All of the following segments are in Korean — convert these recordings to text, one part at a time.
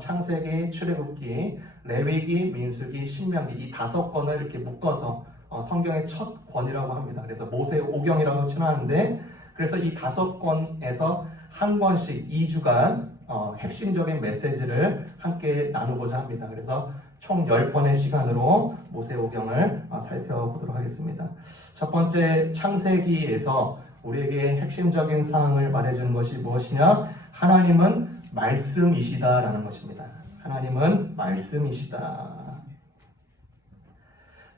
창세기, 출애굽기, 레위기, 민수기, 신명기 이 5권을 이렇게 묶어서 성경의 첫 권이라고 합니다. 그래서 모세오경이라고 칭하는데, 그래서 이 5권에서 한 권씩 2주간 핵심적인 메시지를 함께 나누고자 합니다. 그래서 총 10번의 시간으로 모세오경을 살펴보도록 하겠습니다. 첫 번째, 창세기에서 우리에게 핵심적인 사항을 말해주는 것이 무엇이냐? 하나님은 말씀이시다라는 것입니다. 하나님은 말씀이시다.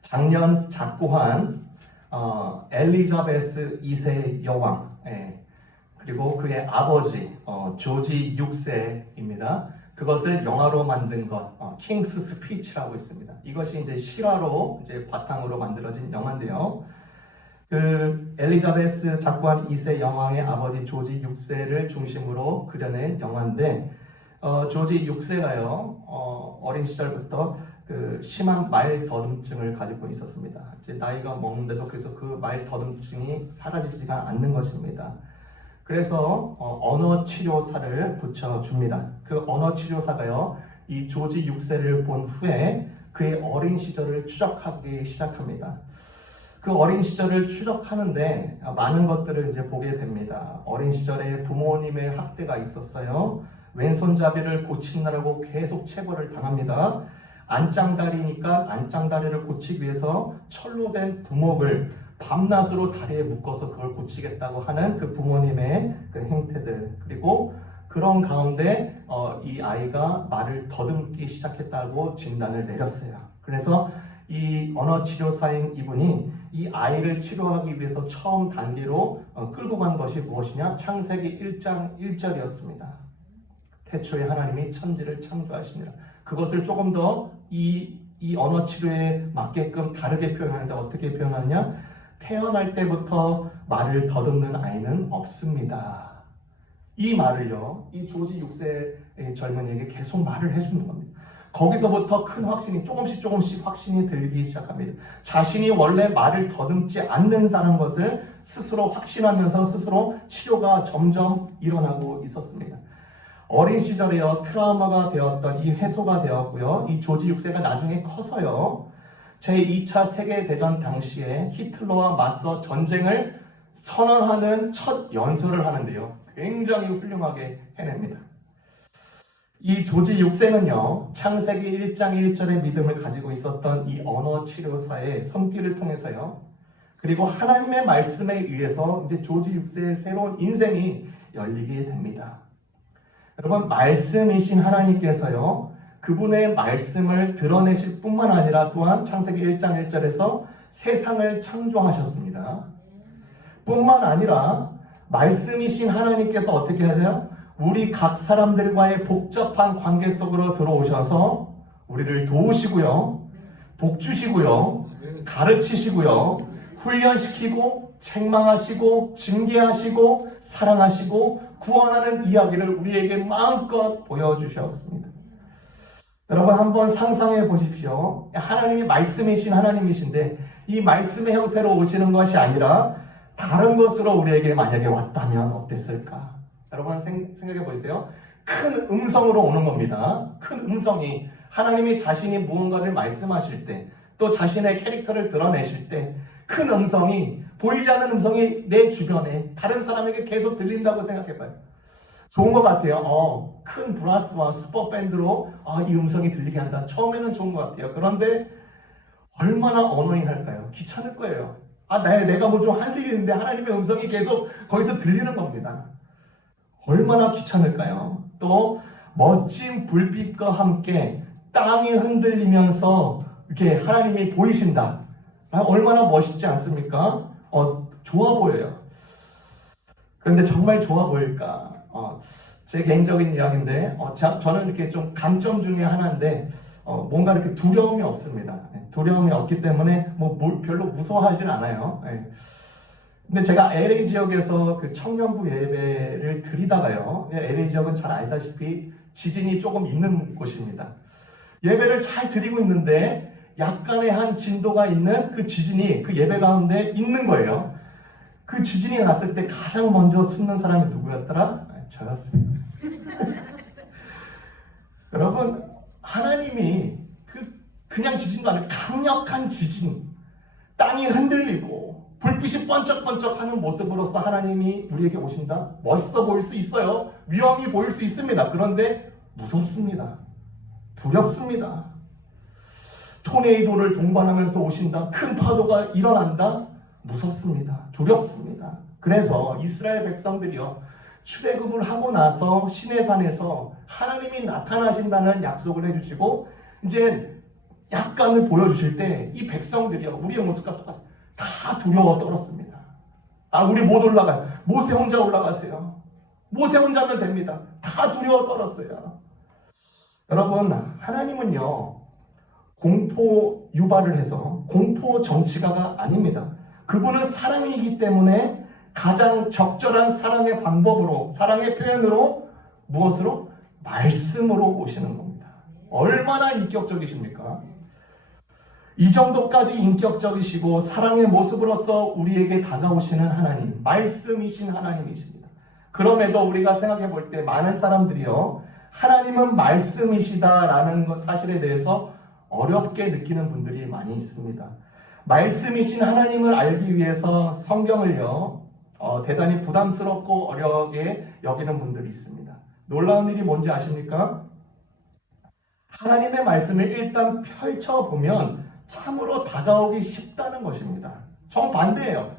작년 작고한 엘리자베스 2세 여왕, 그리고 그의 아버지 조지 6세입니다. 그것을 영화로 만든 것, 킹스 스피치라고 있습니다. 이것이 이제 실화로 이제 바탕으로 만들어진 영화인데요. 그 엘리자베스 작고한 2세 여왕의 아버지 조지 6세를 중심으로 그려낸 영화인데, 조지 6세가요 어린 시절부터 그 심한 말 더듬증을 가지고 있었습니다. 이제 나이가 먹는데도 그래서 그 말 더듬증이 사라지지가 않는 것입니다. 그래서 언어 치료사를 붙여줍니다. 그 언어 치료사가요 이 조지 6세를 본 후에 그의 어린 시절을 추적하기 시작합니다. 그 어린 시절을 추적하는데 많은 것들을 이제 보게 됩니다. 어린 시절에 부모님의 학대가 있었어요. 왼손잡이를 고치느라고 계속 체벌을 당합니다. 안짱다리니까 안짱다리를 고치기 위해서 철로 된 부목을 밤낮으로 다리에 묶어서 그걸 고치겠다고 하는 그 부모님의 그 행태들, 그리고 그런 가운데 이 아이가 말을 더듬기 시작했다고 진단을 내렸어요. 그래서 이 언어치료사인 이분이 이 아이를 치료하기 위해서 처음 단계로 끌고 간 것이 무엇이냐? 창세기 1장 1절이었습니다. 태초에 하나님이 천지를 창조하시니라. 그것을 조금 더 이 언어 치료에 맞게끔 다르게 표현하는데 어떻게 표현하느냐? 태어날 때부터 말을 더듬는 아이는 없습니다. 이 말을요, 이 조지 6세의 젊은이에게 계속 말을 해주는 겁니다. 거기서부터 큰 확신이 조금씩 확신이 들기 시작합니다. 자신이 원래 말을 더듬지 않는다는 것을 스스로 확신하면서 스스로 치료가 점점 일어나고 있었습니다. 어린 시절에요 트라우마가 되었던 이 해소가 되었고요. 이 조지 6세가 나중에 커서요 제2차 세계대전 당시에 히틀러와 맞서 전쟁을 선언하는 첫 연설을 하는데요 굉장히 훌륭하게 해냅니다. 이 조지 6세는요 창세기 1장 1절의 믿음을 가지고 있었던 이 언어치료사의 손길을 통해서요, 그리고 하나님의 말씀에 의해서 이제 조지 6세의 새로운 인생이 열리게 됩니다. 여러분, 말씀이신 하나님께서요 그분의 말씀을 드러내실 뿐만 아니라 또한 창세기 1장 1절에서 세상을 창조하셨습니다. 뿐만 아니라 말씀이신 하나님께서 어떻게 하세요? 우리 각 사람들과의 복잡한 관계 속으로 들어오셔서 우리를 도우시고요, 복주시고요, 가르치시고요, 훈련시키고, 책망하시고, 징계하시고, 사랑하시고, 구원하는 이야기를 우리에게 마음껏 보여주셨습니다. 여러분, 한번 상상해 보십시오. 하나님이 말씀이신 하나님이신데 이 말씀의 형태로 오시는 것이 아니라 다른 것으로 우리에게 만약에 왔다면 어땠을까? 여러분 생각해 보세요. 큰 음성으로 오는 겁니다. 큰 음성이, 하나님이 자신이 무언가를 말씀하실 때, 또 자신의 캐릭터를 드러내실 때 큰 음성이, 보이지 않는 음성이 내 주변에 다른 사람에게 계속 들린다고 생각해봐요. 좋은 것 같아요. 큰 브라스와 슈퍼밴드로 이 음성이 들리게 한다. 처음에는 좋은 것 같아요. 그런데 얼마나 어노잉할까요? 귀찮을 거예요. 내가 뭐 좀 할 일이 있는데 하나님의 음성이 계속 거기서 들리는 겁니다. 얼마나 귀찮을까요? 또 멋진 불빛과 함께 땅이 흔들리면서 이렇게 하나님이 보이신다. 얼마나 멋있지 않습니까? 좋아 보여요. 그런데 정말 좋아 보일까? 제 개인적인 이야기인데 저는 이렇게 좀 강점 중에 하나인데 뭔가 이렇게 두려움이 없습니다. 두려움이 없기 때문에 별로 무서워하진 않아요. 근데 제가 LA 지역에서 그 청년부 예배를 드리다가요, LA 지역은 잘 알다시피 지진이 조금 있는 곳입니다. 예배를 잘 드리고 있는데 약간의 한 진도가 있는 그 지진이 그 예배 가운데 있는 거예요. 그 지진이 났을 때 가장 먼저 숨는 사람이 누구였더라? 저였습니다. 여러분, 하나님이 그냥 지진도 아니고 강력한 지진, 땅이 흔들리고 불빛이 번쩍번쩍하는 모습으로서 하나님이 우리에게 오신다? 멋있어 보일 수 있어요. 위험이 보일 수 있습니다. 그런데 무섭습니다. 두렵습니다. 토네이도를 동반하면서 오신다? 큰 파도가 일어난다? 무섭습니다. 두렵습니다. 그래서 이스라엘 백성들이요, 출애굽을 하고 나서 시내산에서 하나님이 나타나신다는 약속을 해주시고 이제 약간을 보여주실 때 이 백성들이요, 우리의 모습과 똑같습니다. 다 두려워 떨었습니다. 우리 못 올라가요. 모세 혼자 올라가세요. 모세 혼자면 됩니다. 다 두려워 떨었어요. 여러분, 하나님은요, 공포 유발을 해서 공포 정치가가 아닙니다. 그분은 사랑이기 때문에 가장 적절한 사랑의 방법으로, 사랑의 표현으로 무엇으로? 말씀으로 오시는 겁니다. 얼마나 인격적이십니까? 이 정도까지 인격적이시고 사랑의 모습으로서 우리에게 다가오시는 하나님, 말씀이신 하나님이십니다. 그럼에도 우리가 생각해 볼 때 많은 사람들이요, 하나님은 말씀이시다라는 사실에 대해서 어렵게 느끼는 분들이 많이 있습니다. 말씀이신 하나님을 알기 위해서 성경을요, 대단히 부담스럽고 어렵게 여기는 분들이 있습니다. 놀라운 일이 뭔지 아십니까? 하나님의 말씀을 일단 펼쳐보면 참으로 다가오기 쉽다는 것입니다. 정반대예요.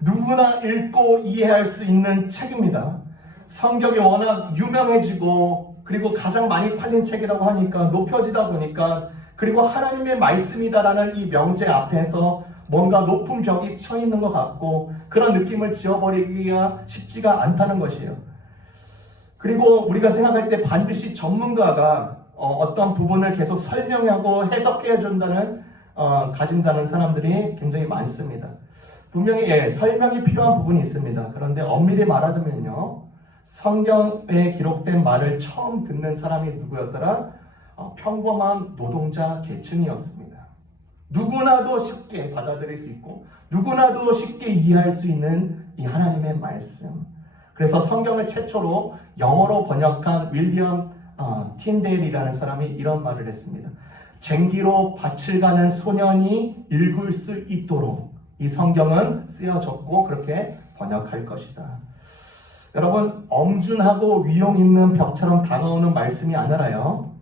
누구나 읽고 이해할 수 있는 책입니다. 성경이 워낙 유명해지고 그리고 가장 많이 팔린 책이라고 하니까 높여지다 보니까, 그리고 하나님의 말씀이다라는 이 명제 앞에서 뭔가 높은 벽이 쳐 있는 것 같고 그런 느낌을 지워버리기가 쉽지가 않다는 것이에요. 그리고 우리가 생각할 때 반드시 전문가가 어떤 부분을 계속 설명하고 해석해 준다는 가진다는 사람들이 굉장히 많습니다. 분명히 설명이 필요한 부분이 있습니다. 그런데 엄밀히 말하자면요, 성경에 기록된 말을 처음 듣는 사람이 누구였더라? 평범한 노동자 계층이었습니다. 누구나도 쉽게 받아들일 수 있고 누구나도 쉽게 이해할 수 있는 이 하나님의 말씀. 그래서 성경을 최초로 영어로 번역한 윌리엄 틴데일이라는 사람이 이런 말을 했습니다. 쟁기로 밭을 가는 소년이 읽을 수 있도록 이 성경은 쓰여졌고 그렇게 번역할 것이다. 여러분, 엄준하고 위용 있는 벽처럼 다가오는 말씀이 아니라요,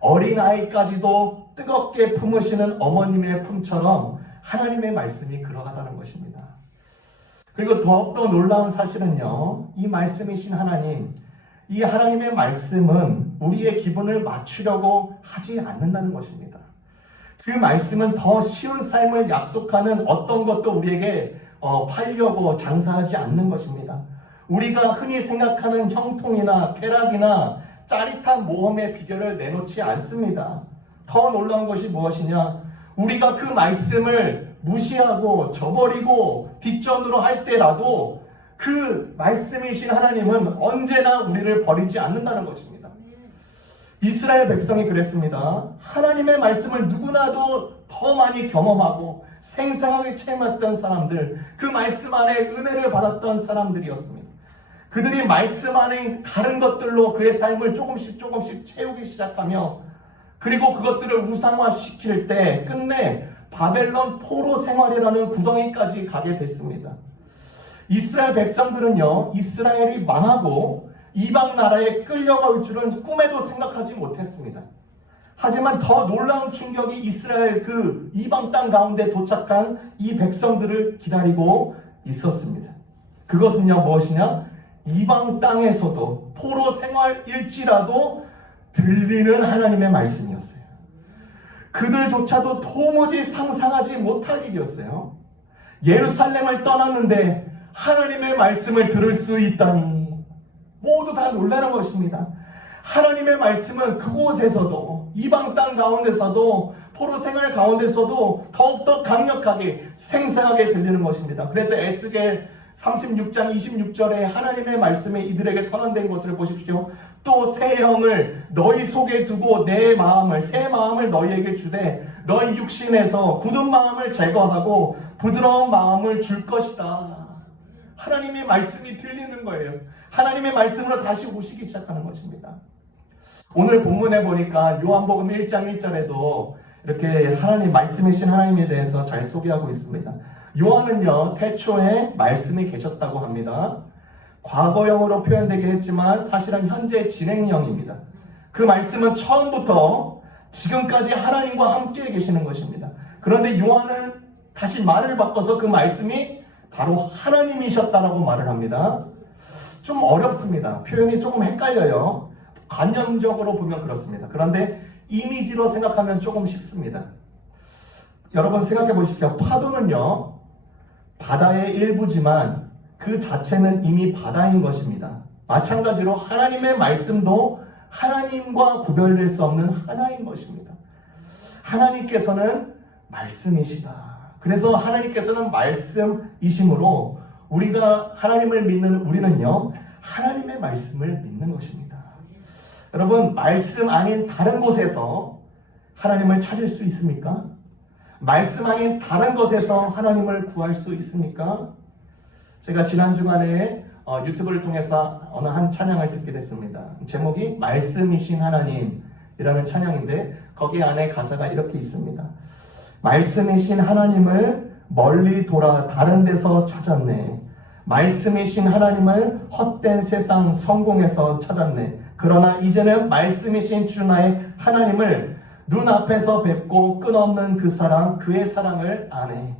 어린아이까지도 뜨겁게 품으시는 어머님의 품처럼 하나님의 말씀이 그러하다는 것입니다. 그리고 더욱더 놀라운 사실은요, 이 말씀이신 하나님, 이 하나님의 말씀은 우리의 기분을 맞추려고 하지 않는다는 것입니다. 그 말씀은 더 쉬운 삶을 약속하는 어떤 것도 우리에게 팔려고 장사하지 않는 것입니다. 우리가 흔히 생각하는 형통이나 쾌락이나 짜릿한 모험의 비결을 내놓지 않습니다. 더 놀라운 것이 무엇이냐? 우리가 그 말씀을 무시하고 저버리고 뒷전으로 할 때라도 그 말씀이신 하나님은 언제나 우리를 버리지 않는다는 것입니다. 이스라엘 백성이 그랬습니다. 하나님의 말씀을 누구나도 더 많이 경험하고 생생하게 체험했던 사람들, 그 말씀 안에 은혜를 받았던 사람들이었습니다. 그들이 말씀 안에 다른 것들로 그의 삶을 조금씩 채우기 시작하며, 그리고 그것들을 우상화시킬 때 끝내 바벨론 포로 생활이라는 구덩이까지 가게 됐습니다. 이스라엘 백성들은요, 이스라엘이 망하고 이방 나라에 끌려갈 줄은 꿈에도 생각하지 못했습니다. 하지만 더 놀라운 충격이 이스라엘 그 이방 땅 가운데 도착한 이 백성들을 기다리고 있었습니다. 그것은요, 무엇이냐? 이방 땅에서도 포로 생활일지라도 들리는 하나님의 말씀이었어요. 그들조차도 도무지 상상하지 못할 일이었어요. 예루살렘을 떠났는데 하나님의 말씀을 들을 수 있다니 모두 다 놀라는 것입니다. 하나님의 말씀은 그곳에서도, 이방 땅 가운데서도, 포로 생활 가운데서도 더욱더 강력하게 생생하게 들리는 것입니다. 그래서 에스겔 36장 26절에 하나님의 말씀이 이들에게 선언된 것을 보십시오. 또 새 영을 너희 속에 두고 내 마음을, 새 마음을 너희에게 주되 너희 육신에서 굳은 마음을 제거하고 부드러운 마음을 줄 것이다. 하나님의 말씀이 들리는 거예요. 하나님의 말씀으로 다시 오시기 시작하는 것입니다. 오늘 본문에 보니까 요한복음 1장 1절에도 이렇게 하나님 말씀이신 하나님에 대해서 잘 소개하고 있습니다. 요한은요 태초에 말씀이 계셨다고 합니다. 과거형으로 표현되게 했지만 사실은 현재 진행형입니다. 그 말씀은 처음부터 지금까지 하나님과 함께 계시는 것입니다. 그런데 요한은 다시 말을 바꿔서 그 말씀이 바로 하나님이셨다라고 말을 합니다. 좀 어렵습니다. 표현이 조금 헷갈려요. 관념적으로 보면 그렇습니다. 그런데 이미지로 생각하면 조금 쉽습니다. 여러분 생각해 보십시오. 파도는요 바다의 일부지만 그 자체는 이미 바다인 것입니다. 마찬가지로 하나님의 말씀도 하나님과 구별될 수 없는 하나인 것입니다. 하나님께서는 말씀이시다. 그래서 하나님께서는 말씀이심으로 우리가 하나님을 믿는 우리는요 하나님의 말씀을 믿는 것입니다. 여러분 말씀 아닌 다른 곳에서 하나님을 찾을 수 있습니까? 말씀 아닌 다른 것에서 하나님을 구할 수 있습니까? 제가 지난 주간에 유튜브를 통해서 어느 한 찬양을 듣게 됐습니다. 제목이 말씀이신 하나님이라는 찬양인데 거기 안에 가사가 이렇게 있습니다. 말씀이신 하나님을 멀리 돌아 다른 데서 찾았네. 말씀이신 하나님을 헛된 세상 성공에서 찾았네. 그러나 이제는 말씀이신 주 나의 하나님을 눈앞에서 뵙고 끝없는 그 사랑, 그의 사랑을 아네.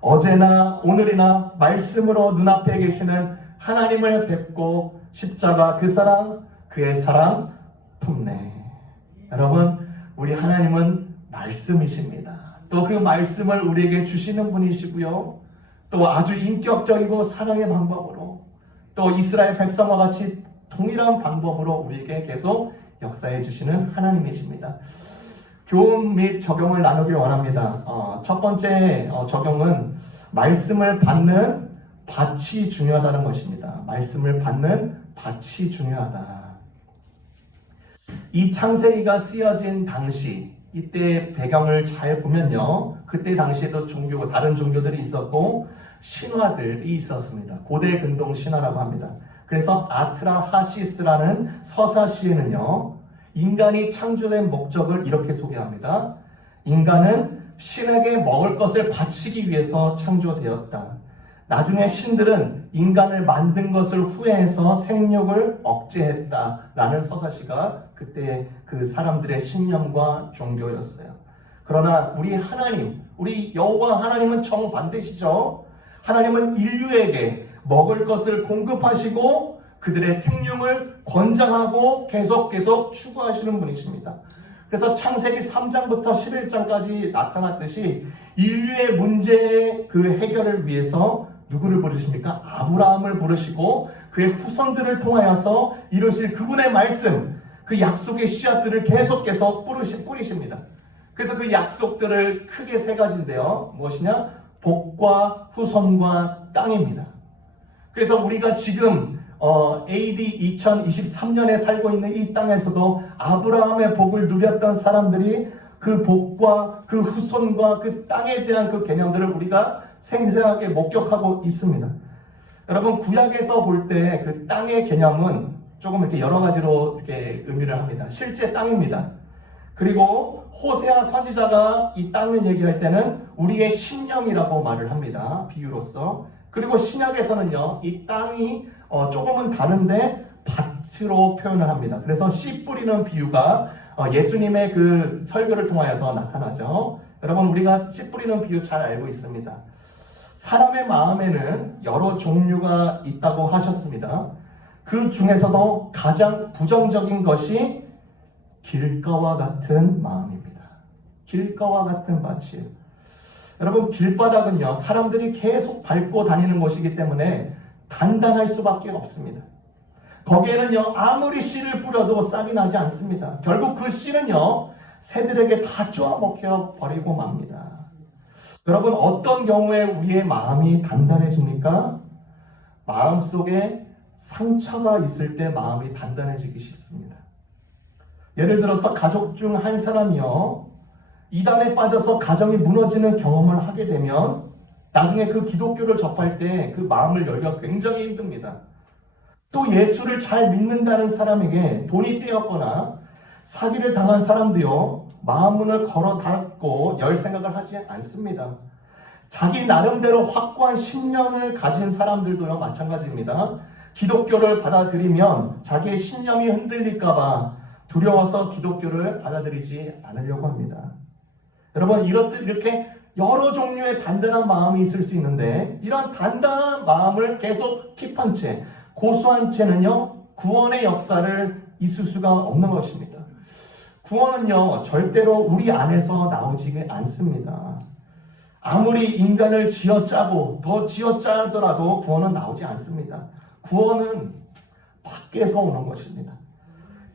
어제나 오늘이나 말씀으로 눈앞에 계시는 하나님을 뵙고 십자가 그 사랑, 그의 사랑 품네. 여러분, 우리 하나님은 말씀이십니다. 또 그 말씀을 우리에게 주시는 분이시고요. 또 아주 인격적이고 사랑의 방법으로 또 이스라엘 백성과 같이 동일한 방법으로 우리에게 계속 역사해 주시는 하나님이십니다. 교훈 및 적용을 나누길 원합니다. 첫 번째 적용은 말씀을 받는 밭이 중요하다는 것입니다. 말씀을 받는 밭이 중요하다. 이 창세기가 쓰여진 당시 이때 배경을 잘 보면요. 그때 당시에도 종교, 다른 종교들이 있었고 신화들이 있었습니다. 고대 근동 신화라고 합니다. 그래서 아트라하시스라는 서사시에는요. 인간이 창조된 목적을 이렇게 소개합니다. 인간은 신에게 먹을 것을 바치기 위해서 창조되었다. 나중에 신들은 인간을 만든 것을 후회해서 생육을 억제했다라는 서사시가 그때 그 사람들의 신념과 종교였어요. 그러나 우리 하나님, 우리 여호와 하나님은 정반대시죠. 하나님은 인류에게 먹을 것을 공급하시고 그들의 생명을 권장하고 계속 추구하시는 분이십니다. 그래서 창세기 3장부터 11장까지 나타났듯이 인류의 문제의 그 해결을 위해서 누구를 부르십니까? 아브라함을 부르시고 그의 후손들을 통하여서 이루실 그분의 말씀, 그 약속의 씨앗들을 계속 뿌리십니다. 그래서 그 약속들을 크게 세 가지인데요. 무엇이냐? 복과 후손과 땅입니다. 그래서 우리가 지금 AD 2023년에 살고 있는 이 땅에서도 아브라함의 복을 누렸던 사람들이 그 복과 그 후손과 그 땅에 대한 그 개념들을 우리가 생생하게 목격하고 있습니다. 여러분 구약에서 볼 때 그 땅의 개념은 조금 이렇게 여러 가지로 이렇게 의미를 합니다. 실제 땅입니다. 그리고 호세아 선지자가 이 땅을 얘기할 때는 우리의 심령이라고 말을 합니다. 비유로서. 그리고 신약에서는요, 이 땅이 조금은 다른데 밭으로 표현을 합니다. 그래서 씨 뿌리는 비유가 예수님의 그 설교를 통하여서 나타나죠. 여러분 우리가 씨 뿌리는 비유 잘 알고 있습니다. 사람의 마음에는 여러 종류가 있다고 하셨습니다. 그 중에서도 가장 부정적인 것이 길가와 같은 마음입니다. 길가와 같은 밭이에요. 여러분 길바닥은요 사람들이 계속 밟고 다니는 곳이기 때문에 단단할 수밖에 없습니다. 거기에는요 아무리 씨를 뿌려도 싹이 나지 않습니다. 결국 그 씨는요 새들에게 다 쪼아먹혀 버리고 맙니다. 여러분 어떤 경우에 우리의 마음이 단단해집니까? 마음속에 상처가 있을 때 마음이 단단해지기 쉽습니다. 예를 들어서 가족 중 한 사람이요 이단에 빠져서 가정이 무너지는 경험을 하게 되면 나중에 그 기독교를 접할 때 그 마음을 열기가 굉장히 힘듭니다. 또 예수를 잘 믿는다는 사람에게 돈이 떼었거나 사기를 당한 사람도요, 마음문을 걸어 닫고 열 생각을 하지 않습니다. 자기 나름대로 확고한 신념을 가진 사람들도요, 마찬가지입니다. 기독교를 받아들이면 자기의 신념이 흔들릴까봐 두려워서 기독교를 받아들이지 않으려고 합니다. 여러분, 이렇게 여러 종류의 단단한 마음이 있을 수 있는데, 이런 단단한 마음을 계속 킵한 채, 고수한 채는요, 구원의 역사를 있을 수가 없는 것입니다. 구원은요, 절대로 우리 안에서 나오지 않습니다. 아무리 인간을 쥐어짜고 더 쥐어짜더라도 구원은 나오지 않습니다. 구원은 밖에서 오는 것입니다.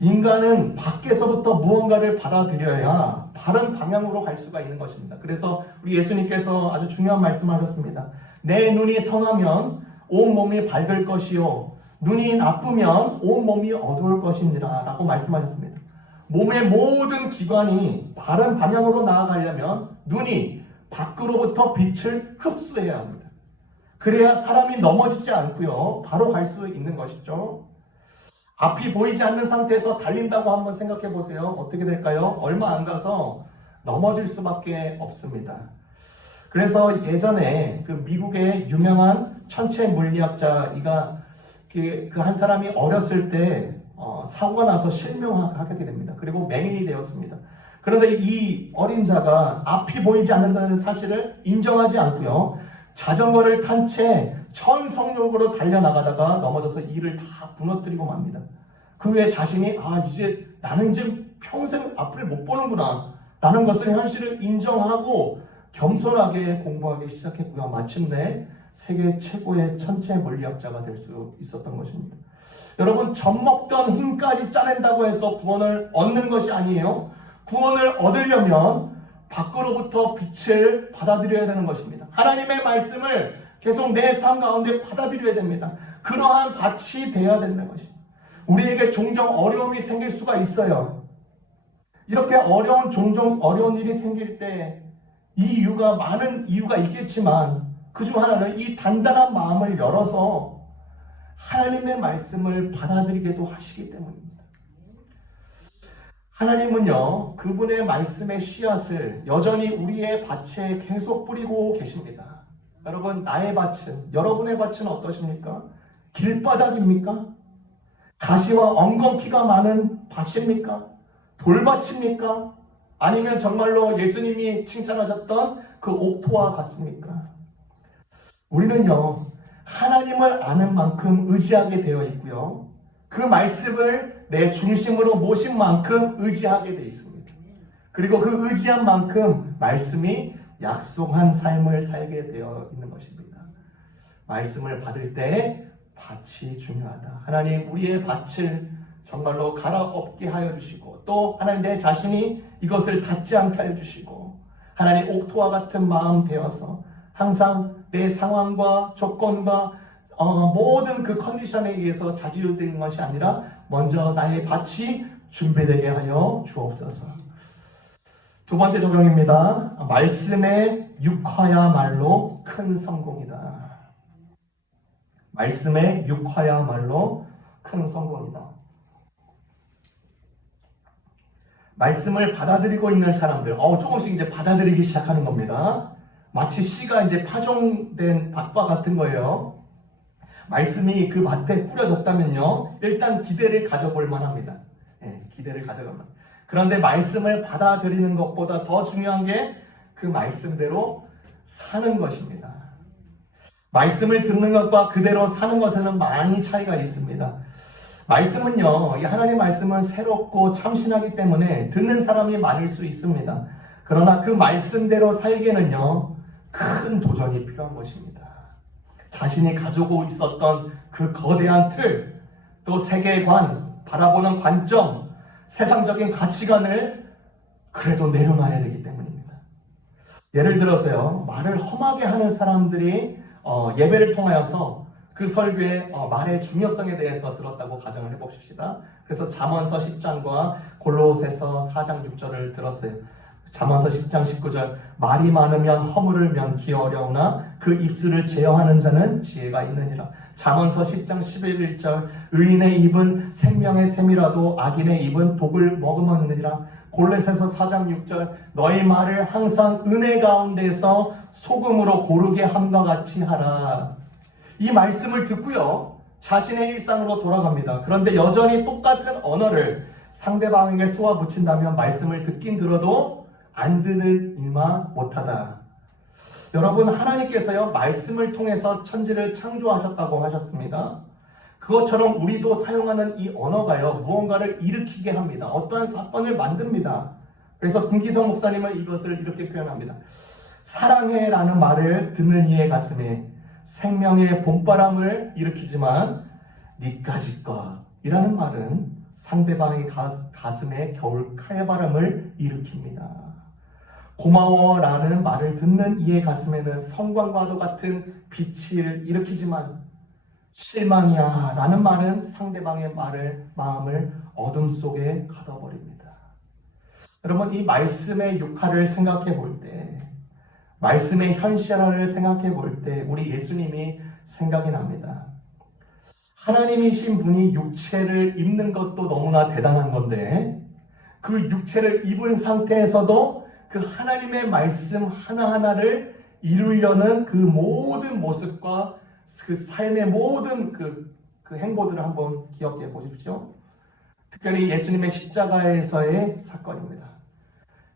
인간은 밖에서부터 무언가를 받아들여야 바른 방향으로 갈 수가 있는 것입니다. 그래서 우리 예수님께서 아주 중요한 말씀을 하셨습니다. 내 눈이 선하면 온 몸이 밝을 것이요, 눈이 나쁘면 온 몸이 어두울 것이니라 라고 말씀하셨습니다. 몸의 모든 기관이 바른 방향으로 나아가려면 눈이 밖으로부터 빛을 흡수해야 합니다. 그래야 사람이 넘어지지 않고요, 바로 갈 수 있는 것이죠. 앞이 보이지 않는 상태에서 달린다고 한번 생각해 보세요. 어떻게 될까요? 얼마 안 가서 넘어질 수밖에 없습니다. 그래서 예전에 그 미국의 유명한 천체 물리학자가 그 한 사람이 어렸을 때 사고가 나서 실명하게 됩니다. 그리고 맹인이 되었습니다. 그런데 이 어린 자가 앞이 보이지 않는다는 사실을 인정하지 않고요, 자전거를 탄 채 천성역으로 달려나가다가 넘어져서 이를 다 무너뜨리고 맙니다. 그 후에 자신이 이제 나는 이제 평생 앞을 못 보는구나 라는 것을 현실을 인정하고 겸손하게 공부하기 시작했고요. 마침내 세계 최고의 천체 물리학자가 될 수 있었던 것입니다. 여러분, 젖먹던 힘까지 짜낸다고 해서 구원을 얻는 것이 아니에요. 구원을 얻으려면 밖으로부터 빛을 받아들여야 되는 것입니다. 하나님의 말씀을 계속 내 삶 가운데 받아들여야 됩니다. 그러한 밭이 되어야 된다는 것입니다. 우리에게 종종 어려움이 생길 수가 있어요. 이렇게 종종 어려운 일이 생길 때 이 많은 이유가 있겠지만 그중 하나는 이 단단한 마음을 열어서 하나님의 말씀을 받아들이게도 하시기 때문입니다. 하나님은요, 그분의 말씀의 씨앗을 여전히 우리의 밭에 계속 뿌리고 계십니다. 여러분, 나의 밭은, 여러분의 밭은 어떠십니까? 길바닥입니까? 가시와 엉겅퀴가 많은 밭입니까? 돌밭입니까? 아니면 정말로 예수님이 칭찬하셨던 그 옥토와 같습니까? 우리는요, 하나님을 아는 만큼 의지하게 되어 있고요, 그 말씀을 내 중심으로 모신 만큼 의지하게 되어 있습니다. 그리고 그 의지한 만큼 말씀이 약속한 삶을 살게 되어 있는 것입니다. 말씀을 받을 때 밭이 중요하다. 하나님, 우리의 밭을 정말로 갈아엎게 하여 주시고, 또 하나님, 내 자신이 이것을 닿지 않게 하여 주시고, 하나님, 옥토와 같은 마음 되어서 항상 내 상황과 조건과 모든 그 컨디션에 의해서 좌지우지되는 것이 아니라 먼저 나의 밭이 준비되게 하여 주옵소서. 두 번째 적용입니다. 말씀에 육화야말로 큰 성공이다. 말씀에 육화야말로 큰 성공이다. 말씀을 받아들이고 있는 사람들, 조금씩 이제 받아들이기 시작하는 겁니다. 마치 씨가 이제 파종된 밭과 같은 거예요. 말씀이 그 밭에 뿌려졌다면요, 일단 기대를 가져볼 만합니다. 기대를 가져볼 만. 그런데 말씀을 받아들이는 것보다 더 중요한 게 그 말씀대로 사는 것입니다. 말씀을 듣는 것과 그대로 사는 것에는 많이 차이가 있습니다. 말씀은요, 이 하나님의 말씀은 새롭고 참신하기 때문에 듣는 사람이 많을 수 있습니다. 그러나 그 말씀대로 살기에는요, 큰 도전이 필요한 것입니다. 자신이 가지고 있었던 그 거대한 틀, 또 세계관, 바라보는 관점, 세상적인 가치관을 그래도 내려놔야 되기 때문입니다. 예를 들어서요, 말을 험하게 하는 사람들이 예배를 통하여서 그 설교의 말의 중요성에 대해서 들었다고 가정을 해봅시다. 그래서 잠언서 10장과 골로새서 4장 6절을 들었어요. 잠언서 10장 19절 말이 많으면 허물을 면키 어려우나 그 입술을 제어하는 자는 지혜가 있느니라. 잠언서 10장 11절 의인의 입은 생명의 샘이라도 악인의 입은 독을 머금었느니라. 골로새서 4장 6절 너희 말을 항상 은혜 가운데서 소금으로 고르게 함과 같이 하라. 이 말씀을 듣고요 자신의 일상으로 돌아갑니다. 그런데 여전히 똑같은 언어를 상대방에게 쏘아붙인다면 말씀을 듣긴 들어도 안 듣는 이마 못하다. 여러분, 하나님께서요 말씀을 통해서 천지를 창조하셨다고 하셨습니다. 그것처럼 우리도 사용하는 이 언어가요 무언가를 일으키게 합니다. 어떠한 사건을 만듭니다. 그래서 김기성 목사님은 이것을 이렇게 표현합니다. 사랑해라는 말을 듣는 이의 가슴에 생명의 봄바람을 일으키지만 니까짓것 이라는 말은 상대방의 가슴에 겨울 칼바람을 일으킵니다. 고마워라는 말을 듣는 이의 가슴에는 성광과도 같은 빛을 일으키지만 실망이야 라는 말은 상대방의 마음을 어둠 속에 가둬버립니다. 여러분, 이 말씀의 육화를 생각해 볼 때, 말씀의 현실화를 생각해 볼 때 우리 예수님이 생각이 납니다. 하나님이신 분이 육체를 입는 것도 너무나 대단한 건데 그 육체를 입은 상태에서도 그 하나님의 말씀 하나하나를 이루려는 그 모든 모습과 그 삶의 모든 그 행보들을 한번 기억해 보십시오. 특별히 예수님의 십자가에서의 사건입니다.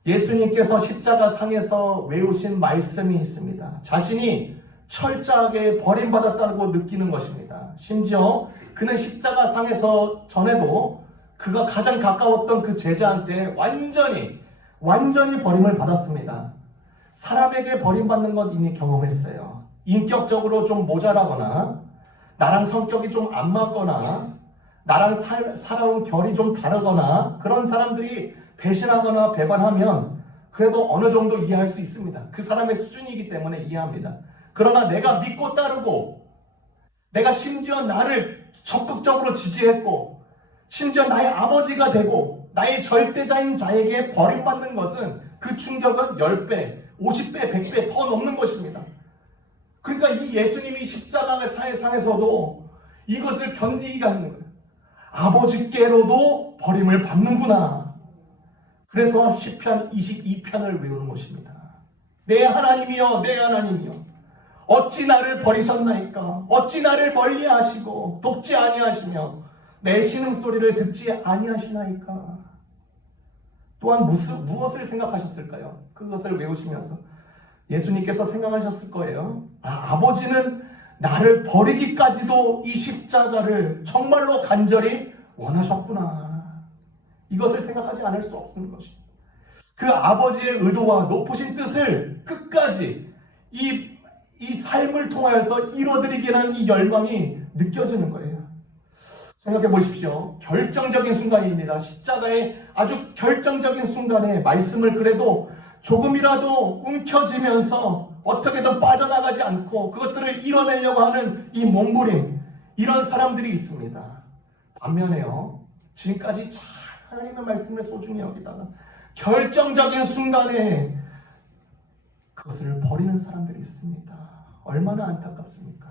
예수님께서 십자가 상에서 외우신 말씀이 있습니다. 자신이 철저하게 버림받았다고 느끼는 것입니다. 심지어 그는 십자가 상에서 전에도 그가 가장 가까웠던 그 제자한테 완전히 버림을 받았습니다. 사람에게 버림받는 것 이미 경험했어요. 인격적으로 좀 모자라거나 나랑 성격이 좀 안 맞거나 나랑 살아온 결이 좀 다르거나 그런 사람들이 배신하거나 배반하면 그래도 어느 정도 이해할 수 있습니다. 그 사람의 수준이기 때문에 이해합니다. 그러나 내가 믿고 따르고 내가 심지어 나를 적극적으로 지지했고 심지어 나의 아버지가 되고 나의 절대자인 자에게 버림받는 것은 그 충격은 10배, 50배, 100배 더 넘는 것입니다. 그러니까 이 예수님이 십자가의 상에서도 이것을 견디게 하는 거예요. 아버지께로도 버림을 받는구나. 그래서 시편 22편을 외우는 것입니다. 내 하나님이여, 내 하나님이여, 어찌 나를 버리셨나이까? 어찌 나를 멀리하시고 돕지 아니하시며 내 신음소리를 듣지 아니하시나이까? 또한 무엇을 생각하셨을까요? 그것을 외우시면서 예수님께서 생각하셨을 거예요. 아버지는 나를 버리기까지도 이 십자가를 정말로 간절히 원하셨구나. 이것을 생각하지 않을 수 없는 것입니다. 그 아버지의 의도와 높으신 뜻을 끝까지 이 삶을 통하여서 이뤄드리기라는 이 열망이 느껴지는 거예요. 생각해 보십시오. 결정적인 순간입니다. 십자가의 아주 결정적인 순간에 말씀을 그래도 조금이라도 움켜쥐면서 어떻게든 빠져나가지 않고 그것들을 이뤄내려고 하는 이 몸부림, 이런 사람들이 있습니다. 반면에요, 지금까지 잘 하나님의 말씀을 소중히 여기다가 결정적인 순간에 그것을 버리는 사람들이 있습니다. 얼마나 안타깝습니까?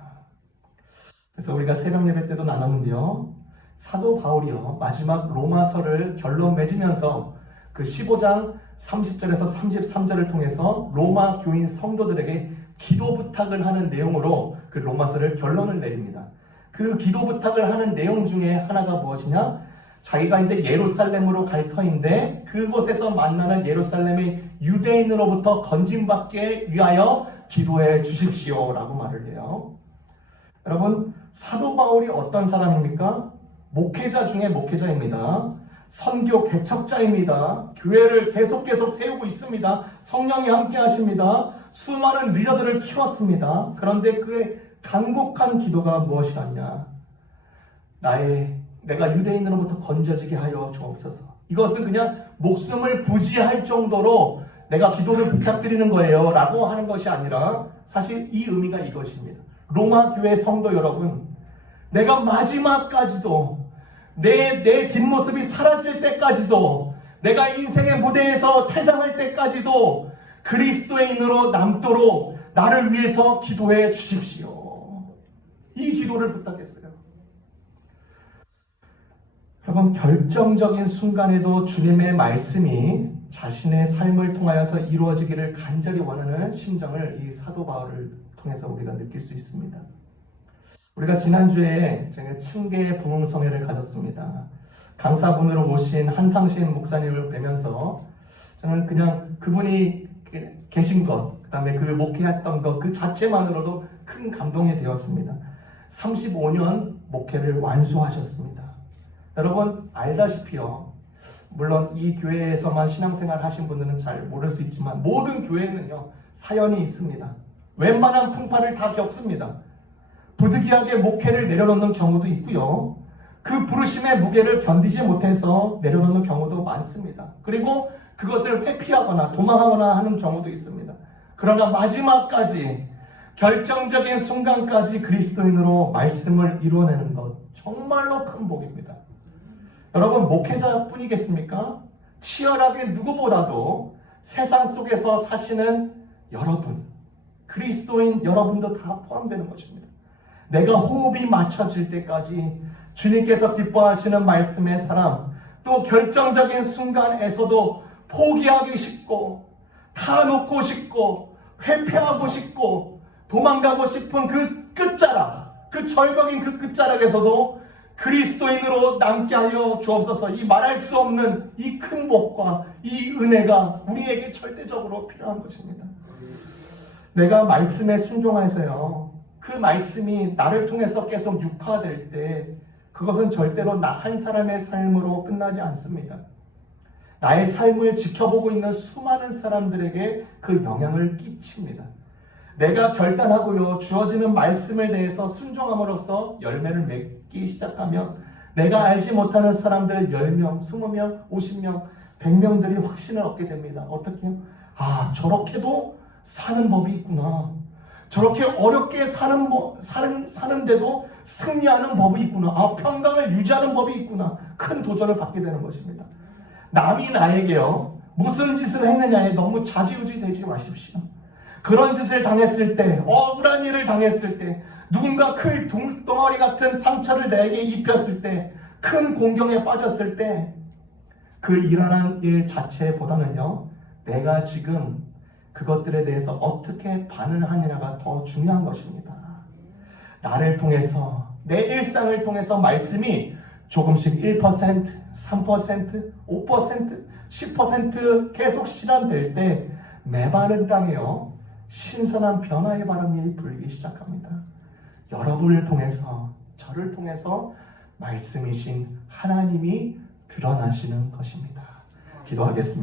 그래서 우리가 새벽 예배 때도 나눴는데요, 사도 바울이요 마지막 로마서를 결론 맺으면서 그 15장 30절에서 33절을 통해서 로마 교인 성도들에게 기도 부탁을 하는 내용으로 그 로마서를 결론을 내립니다. 그 기도 부탁을 하는 내용 중에 하나가 무엇이냐? 자기가 이제 예루살렘으로 갈 터인데 그곳에서 만나는 예루살렘의 유대인으로부터 건짐받게 위하여 기도해 주십시오 라고 말을 해요. 여러분, 사도 바울이 어떤 사람입니까? 목회자 중에 목회자입니다. 선교 개척자입니다. 교회를 계속 세우고 있습니다. 성령이 함께 하십니다. 수많은 리더들을 키웠습니다. 그런데 그의 간곡한 기도가 무엇이었냐? 내가 유대인으로부터 건져지게 하여 주옵소서. 이것은 그냥 목숨을 부지할 정도로 내가 기도를 부탁드리는 거예요 라고 하는 것이 아니라 사실 이 의미가 이것입니다. 로마 교회 성도 여러분, 내가 마지막까지도 내 뒷모습이 사라질 때까지도 내가 인생의 무대에서 퇴장할 때까지도 그리스도인으로 남도록 나를 위해서 기도해 주십시오. 이 기도를 부탁했어요. 여러분, 결정적인 순간에도 주님의 말씀이 자신의 삶을 통하여서 이루어지기를 간절히 원하는 심정을 이 사도 바울을 통해서 우리가 느낄 수 있습니다. 우리가 지난주에 층계 부흥성회를 가졌습니다. 강사분으로 오신 한상신 목사님을 뵈면서 저는 그냥 그분이 계신 것, 그 다음에 그 목회했던 것 그 자체만으로도 큰 감동이 되었습니다. 35년 목회를 완수하셨습니다. 여러분 알다시피요, 물론 이 교회에서만 신앙생활 하신 분들은 잘 모를 수 있지만 모든 교회에는요 사연이 있습니다. 웬만한 풍파를 다 겪습니다. 부득이하게 목회를 내려놓는 경우도 있고요, 그 부르심의 무게를 견디지 못해서 내려놓는 경우도 많습니다. 그리고 그것을 회피하거나 도망하거나 하는 경우도 있습니다. 그러나 마지막까지, 결정적인 순간까지 그리스도인으로 말씀을 이루어내는 것, 정말로 큰 복입니다. 여러분, 목회자뿐이겠습니까? 치열하게 누구보다도 세상 속에서 사시는 여러분, 그리스도인 여러분도 다 포함되는 것입니다. 내가 호흡이 맞춰질 때까지 주님께서 기뻐하시는 말씀의 사람, 또 결정적인 순간에서도 포기하기 쉽고 다 놓고 싶고 회피하고 싶고 도망가고 싶은 그 끝자락, 그 절벽인 그 끝자락에서도 그리스도인으로 남게 하여 주옵소서. 이 말할 수 없는 이 큰 복과 이 은혜가 우리에게 절대적으로 필요한 것입니다. 내가 말씀에 순종해서요, 그 말씀이 나를 통해서 계속 육화될 때 그것은 절대로 나 한 사람의 삶으로 끝나지 않습니다. 나의 삶을 지켜보고 있는 수많은 사람들에게 그 영향을 끼칩니다. 내가 결단하고요, 주어지는 말씀에 대해서 순종함으로써 열매를 맺기 시작하면 내가 알지 못하는 사람들 10명, 20명, 50명, 100명들이 확신을 얻게 됩니다. 어떻게요? 아, 저렇게도 사는 법이 있구나. 저렇게 어렵게 사는데도 승리하는 법이 있구나. 아, 평강을 유지하는 법이 있구나. 큰 도전을 받게 되는 것입니다. 남이 나에게요, 무슨 짓을 했느냐에 너무 좌지우지 되지 마십시오. 그런 짓을 당했을 때, 억울한 일을 당했을 때, 누군가 큰 돌덩어리 같은 상처를 내게 입혔을 때, 큰 공경에 빠졌을 때, 그 일어난 일 자체보다는요, 내가 지금 그것들에 대해서 어떻게 반응하느냐가 더 중요한 것입니다. 나를 통해서, 내 일상을 통해서 말씀이 조금씩 1%, 3%, 5%, 10% 계속 실현될 때 메마른 땅에요, 신선한 변화의 바람이 불기 시작합니다. 여러분을 통해서, 저를 통해서 말씀이신 하나님이 드러나시는 것입니다. 기도하겠습니다.